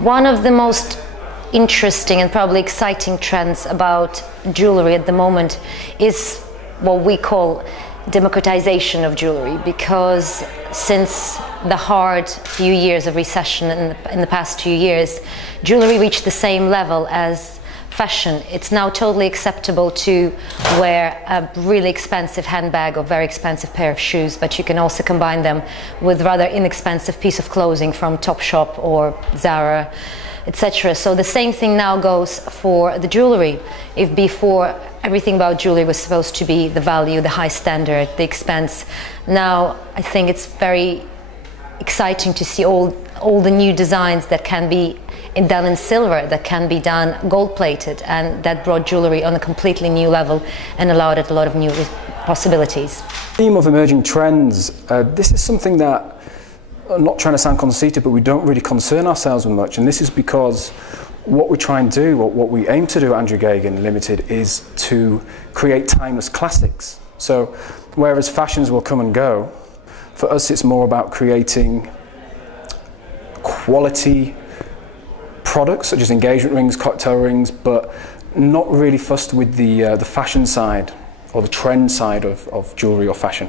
One of the most interesting and probably exciting trends about jewelry at the moment is what we call democratization of jewelry, because since the hard few years of recession in the past 2 years, jewelry reached the same level as fashion. It's now totally acceptable to wear a really expensive handbag or very expensive pair of shoes, but you can also combine them with rather inexpensive piece of clothing from Topshop or Zara, etc. So the same thing now goes for the jewelry. If before everything about jewelry was supposed to be the value, the high standard, the expense, now I think it's very exciting to see all the new designs that can be done in silver, that can be done gold-plated, and that brought jewelry on a completely new level and allowed it a lot of new possibilities. Theme of emerging trends. This is something that, I'm not trying to sound conceited, but we don't really concern ourselves with much, and this is because what we try and do, what we aim to do at Andrew Geoghegan Limited, is to create timeless classics. So whereas fashions will come and go, for us it's more about creating quality products such as engagement rings, cocktail rings, but not really fussed with the fashion side or the trend side of jewelry or fashion.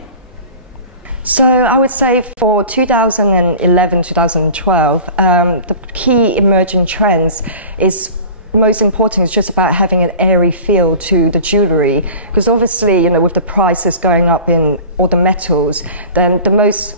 So I would say for 2011-2012, the key emerging trends is most important is just about having an airy feel to the jewelry, because obviously, you know, with the prices going up in all the metals, then the most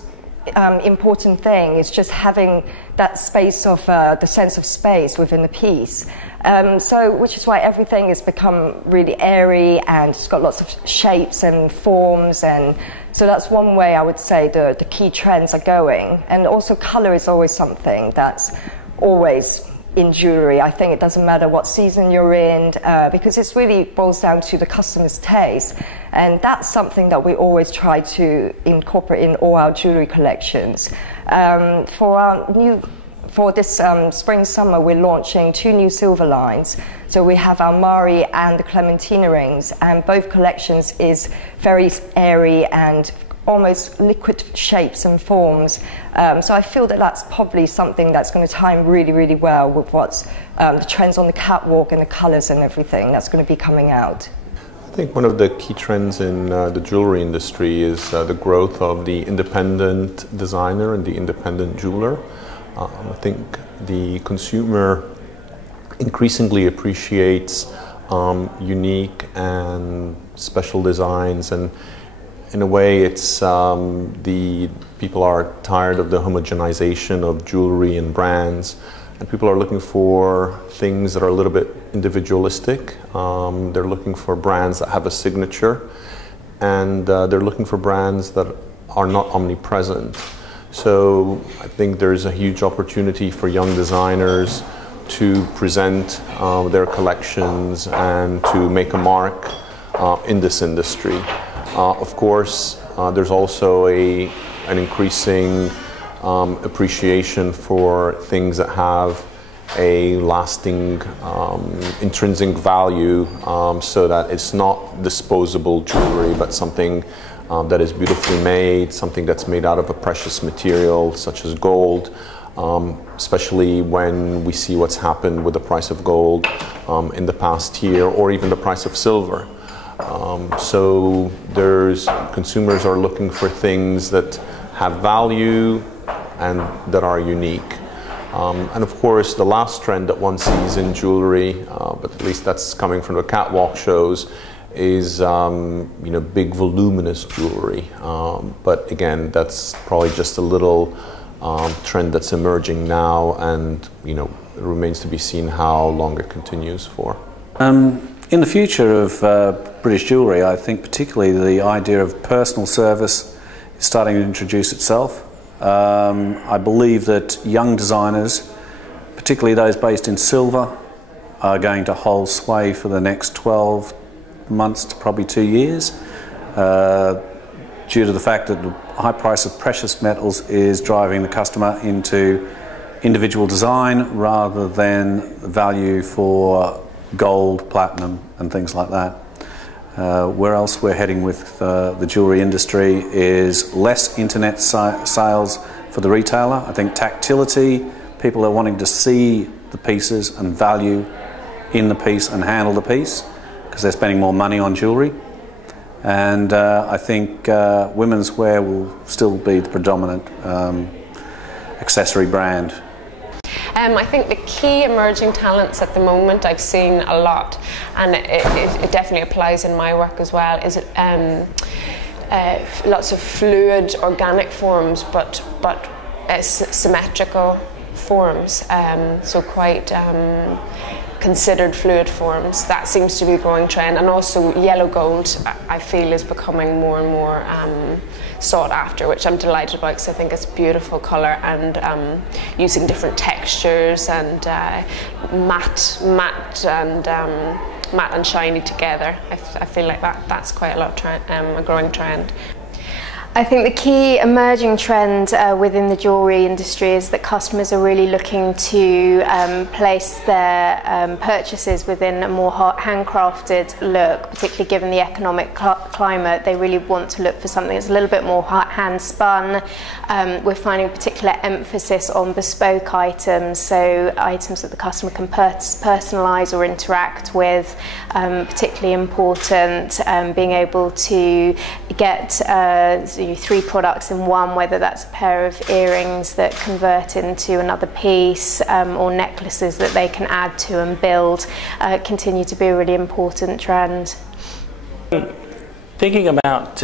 important thing is just having that space of the sense of space within the piece. Which is why everything has become really airy and it's got lots of shapes and forms, and so that's one way I would say the key trends are going. And also colour is always something that's always in jewellery. I think it doesn't matter what season you're in, because it really boils down to the customer's taste, and that's something that we always try to incorporate in all our jewellery collections. For this spring-summer, we're launching 2 new silver lines. So we have our Mari and the Clementina rings, and both collections is very airy and almost liquid shapes and forms. So I feel that that's probably something that's going to time really, really well with what's the trends on the catwalk and the colours and everything that's going to be coming out. I think one of the key trends in the jewelry industry is the growth of the independent designer and the independent jeweler. I think the consumer increasingly appreciates unique and special designs, and in a way it's the people are tired of the homogenization of jewelry and brands, and people are looking for things that are a little bit individualistic. They're looking for brands that have a signature, and they're looking for brands that are not omnipresent. So I think there's a huge opportunity for young designers to present their collections and to make a mark in this industry. Of course, there's also an increasing appreciation for things that have a lasting intrinsic value, so that it's not disposable jewelry, but something that is beautifully made, something that's made out of a precious material such as gold, especially when we see what's happened with the price of gold in the past year, or even the price of silver. So consumers are looking for things that have value and that are unique. And of course, the last trend that one sees in jewelry, but at least that's coming from the catwalk shows, is big voluminous jewelry. But again, that's probably just a little trend that's emerging now, and it remains to be seen how long it continues for. In the future of British jewellery, I think particularly the idea of personal service is starting to introduce itself. I believe that young designers, particularly those based in silver, are going to hold sway for the next 12 months to probably 2 years, due to the fact that the high price of precious metals is driving the customer into individual design rather than value for gold, platinum and things like that. Where else we're heading with the jewellery industry is less internet sales for the retailer. I think tactility, People are wanting to see the pieces and value in the piece and handle the piece because they're spending more money on jewellery. And I think women's wear will still be the predominant accessory brand. I think the key emerging talents at the moment, I've seen a lot, and it definitely applies in my work as well, is lots of fluid organic forms, but symmetrical forms, so quite considered fluid forms. That seems to be a growing trend, and also yellow gold I feel is becoming more and more sought after, which I'm delighted about because I think it's a beautiful colour, and using different textures and matte and shiny together. I feel like that's quite a lot of a growing trend. I think the key emerging trend within the jewellery industry is that customers are really looking to place their purchases within a more handcrafted look, particularly given the economic climate. They really want to look for something that's a little bit more hand-spun. We're finding particular emphasis on bespoke items, so items that the customer can personalise or interact with, particularly important, being able to get 3 products in one, whether that's a pair of earrings that convert into another piece, or necklaces that they can add to and build, continue to be a really important trend. Thinking about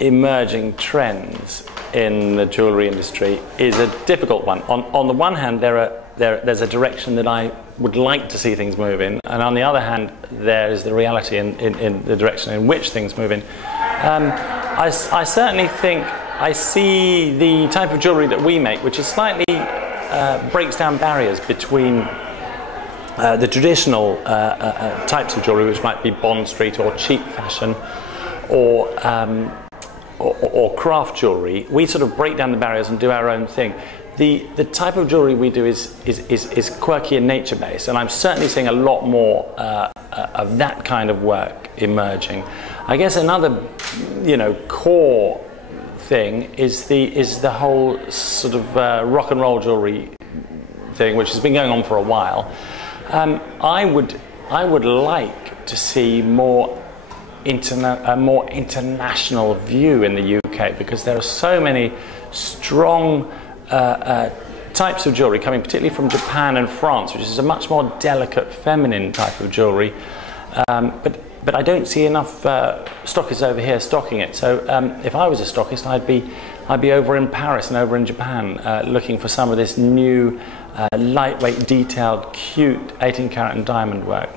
emerging trends in the jewellery industry is a difficult one. On the one hand, there's a direction that I would like to see things move in, and on the other hand, there is the reality in the direction in which things move in. I certainly think I see the type of jewellery that we make, which is slightly breaks down barriers between the traditional types of jewellery, which might be Bond Street or cheap fashion, or craft jewellery. We sort of break down the barriers and do our own thing. The type of jewellery we do is quirky and nature-based, and I'm certainly seeing a lot more of that kind of work emerging. I guess another, core thing is the whole sort of rock and roll jewellery thing, which has been going on for a while. I would like to see a more international view in the UK, because there are so many strong types of jewellery coming, particularly from Japan and France, which is a much more delicate, feminine type of jewellery. But I don't see enough stockists over here stocking it. So if I was a stockist, I'd be over in Paris and over in Japan looking for some of this new lightweight, detailed, cute 18 karat and diamond work.